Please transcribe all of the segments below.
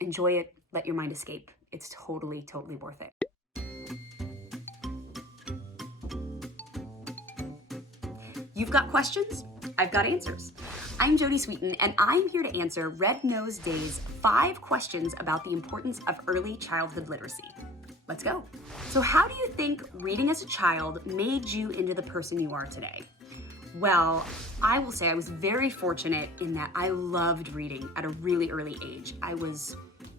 enjoy it, let your mind escape. It's totally, totally worth it. You've got questions? I've got answers. I'm Jodie Sweetin, and I'm here to answer Red Nose Day's 5 questions about the importance of early childhood literacy. Let's go. So how do you think reading as a child made you into the person you are today? Well, I will say I was very fortunate in that I loved reading at a really early age. I was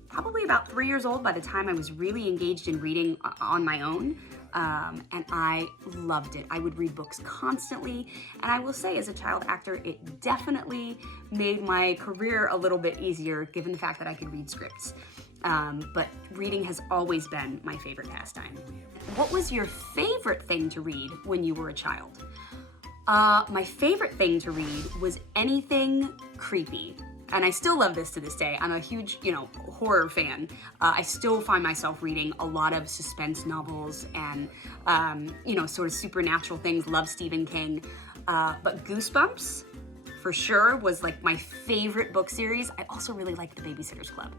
probably about 3 years old by the time I was really engaged in reading on my own. And I loved it. I would read books constantly, and I will say as a child actor, it definitely made my career a little bit easier given the fact that I could read scripts. But reading has always been my favorite pastime. What was your favorite thing to read when you were a child? My favorite thing to read was anything creepy. And I still love this to this day. I'm a huge, horror fan. I still find myself reading a lot of suspense novels and, sort of supernatural things. Love Stephen King. But Goosebumps, for sure, was like my favorite book series. I also really liked The Babysitter's Club,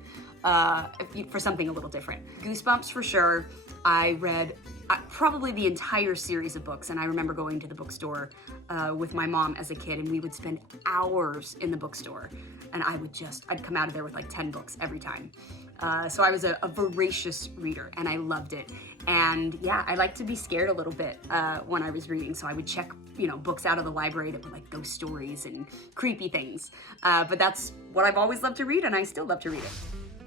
for something a little different. Goosebumps, for sure. I read probably the entire series of books, and I remember going to the bookstore with my mom as a kid, and we would spend hours in the bookstore, and I'd come out of there with like 10 books every time. So I was a voracious reader, and I loved it. And yeah, I like to be scared a little bit when I was reading, so I would check books out of the library that were like ghost stories and creepy things. But that's what I've always loved to read, and I still love to read it.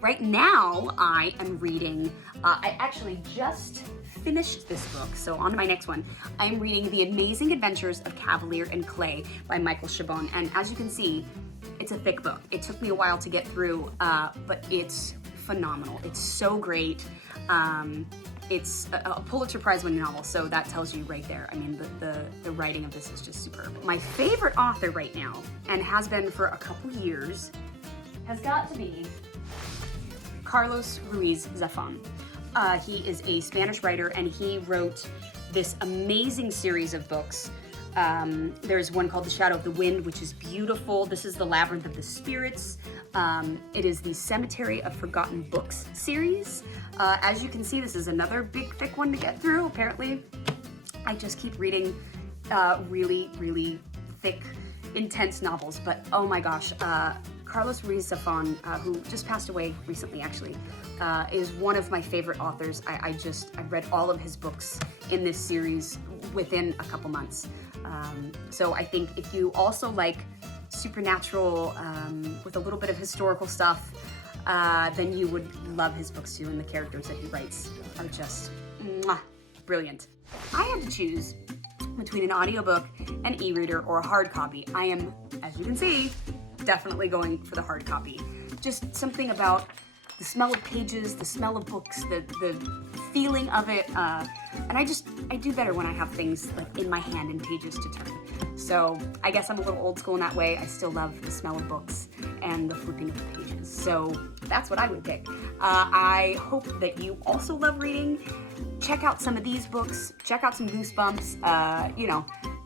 Right now, I am reading, I actually just finished this book, so on to my next one. I'm reading The Amazing Adventures of Kavalier and Clay by Michael Chabon, and as you can see, it's a thick book. It took me a while to get through, but it's phenomenal. It's so great. It's a Pulitzer Prize-winning novel, so that tells you right there. I mean, the writing of this is just superb. My favorite author right now, and has been for a couple years, has got to be Carlos Ruiz Zafón. He is a Spanish writer, and he wrote this amazing series of books. There's one called The Shadow of the Wind, which is beautiful. This is The Labyrinth of the Spirits. It is the Cemetery of Forgotten Books series. As you can see, this is another big, thick one to get through. Apparently, I just keep reading really, really thick, intense novels, but oh my gosh, Carlos Ruiz Zafón, who just passed away recently actually, is one of my favorite authors. I read all of his books in this series within a couple months. So I think if you also like supernatural with a little bit of historical stuff, then you would love his books too, and the characters that he writes are just brilliant. I had to choose between an audiobook, an e-reader, or a hard copy. I am, as you can see, definitely going for the hard copy. Just something about the smell of pages, the smell of books, the feeling of it, and I do better when I have things like in my hand and pages to turn. So I guess I'm a little old school in that way. I still love the smell of books and the flipping of the pages. So that's what I would pick. I hope that you also love reading. Check out some of these books. Check out some Goosebumps.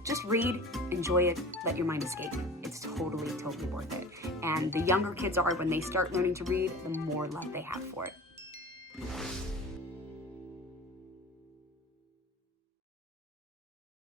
Just read, enjoy it, let your mind escape. It's totally, totally worth it. And the younger kids are, when they start learning to read, the more love they have for it.